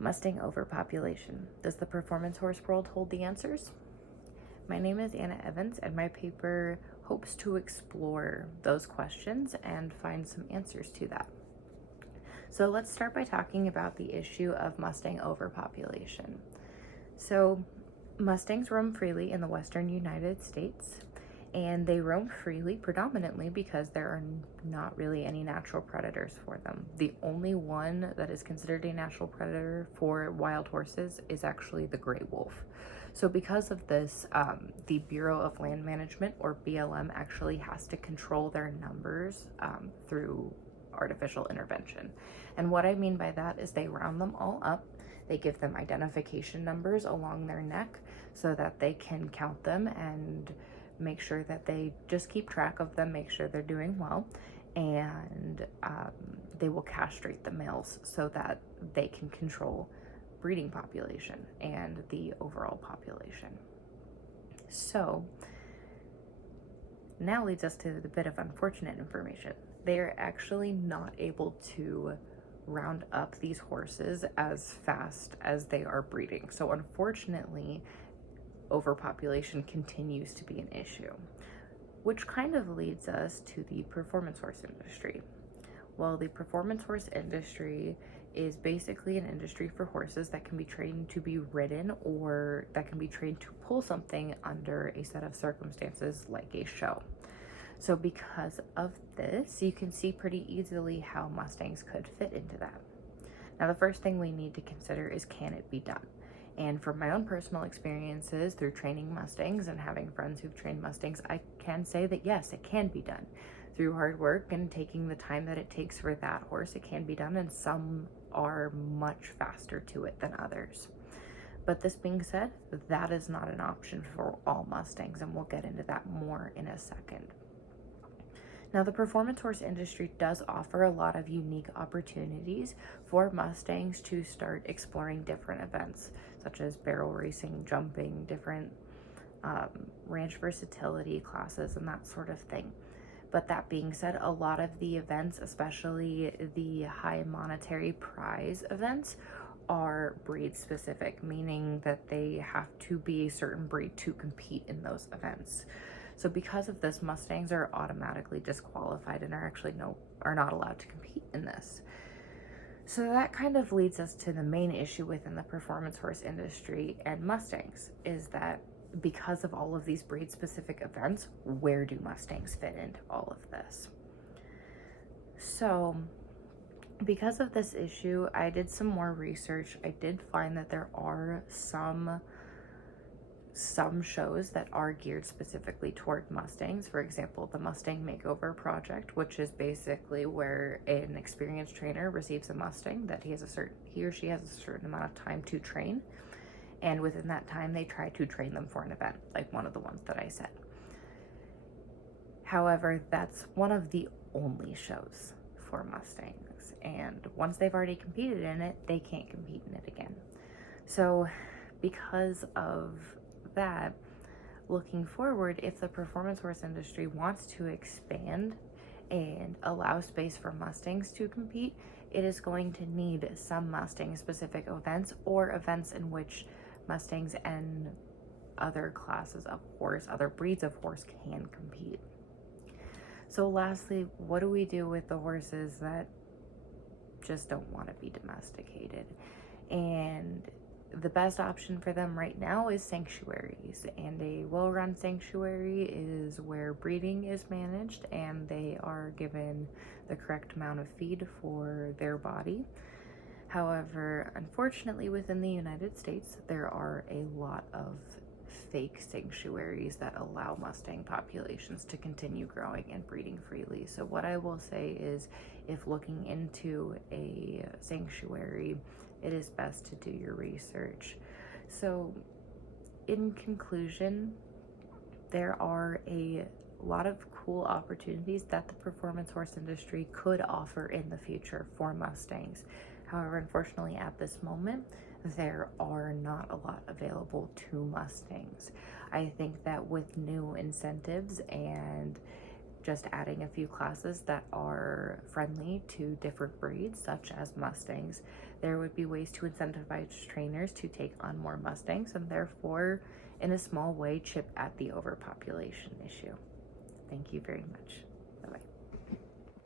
Mustang overpopulation. Does the performance horse world hold the answers? My name is Anna Evans, and my paper hopes to explore those questions and find some answers to that. So let's start by talking about the issue of Mustang overpopulation. So Mustangs roam freely in the western United States, and they roam freely predominantly because there are not really any natural predators for them. The only one that is considered a natural predator for wild horses is actually the gray wolf. So because of this, the Bureau of Land Management, or BLM, actually has to control their numbers through artificial intervention. And what I mean by that is they round them all up. They give them identification numbers along their neck so that they can count them and make sure that they just keep track of them, make sure they're doing well, and they will castrate the males so that they can control breeding population and the overall population. So now leads us to the bit of unfortunate information. They are actually not able to round up these horses as fast as they are breeding. So unfortunately, overpopulation continues to be an issue, which kind of leads us to the performance horse industry. Well, the performance horse industry is basically an industry for horses that can be trained to be ridden or that can be trained to pull something under a set of circumstances like a show. So because of this, you can see pretty easily how Mustangs could fit into that. Now, the first thing we need to consider is, can it be done? And from my own personal experiences through training Mustangs and having friends who've trained Mustangs, I can say that yes, it can be done. Through hard work and taking the time that it takes for that horse, it can be done, and some are much faster to it than others. But this being said, that is not an option for all Mustangs, and we'll get into that more in a second. Now, the performance horse industry does offer a lot of unique opportunities for Mustangs to start exploring different events, such as barrel racing, jumping, different ranch versatility classes, and that sort of thing. But that being said, a lot of the events, especially the high monetary prize events, are breed specific, meaning that they have to be a certain breed to compete in those events. So because of this, Mustangs are automatically disqualified and are not allowed to compete in this. So that kind of leads us to the main issue within the performance horse industry and Mustangs, is that because of all of these breed specific events, where do Mustangs fit into all of this? So because of this issue, I did some more research. I did find that there are some shows that are geared specifically toward Mustangs. For example, the Mustang Makeover Project, which is basically where an experienced trainer receives a Mustang that he or she has a certain amount of time to train, and within that time they try to train them for an event, like one of the ones that I said. However, that's one of the only shows for Mustangs, and once they've already competed in it, they can't compete in it again. So because of that, looking forward, if the performance horse industry wants to expand and allow space for Mustangs to compete, it is going to need some Mustang specific events, or events in which Mustangs and other classes of horse, other breeds of horse, can compete. So lastly, what do we do with the horses that just don't want to be domesticated? And the best option for them right now is sanctuaries, and a well-run sanctuary is where breeding is managed and they are given the correct amount of feed for their body. However, unfortunately, within the United States, there are a lot of fake sanctuaries that allow Mustang populations to continue growing and breeding freely. So what I will say is, if looking into a sanctuary, it is best to do your research. So in conclusion, there are a lot of cool opportunities that the performance horse industry could offer in the future for Mustangs. However, unfortunately, at this moment, there are not a lot available to Mustangs. I think that with new incentives and just adding a few classes that are friendly to different breeds, such as Mustangs, there would be ways to incentivize trainers to take on more Mustangs and therefore, in a small way, chip at the overpopulation issue. Thank you very much. Bye-bye.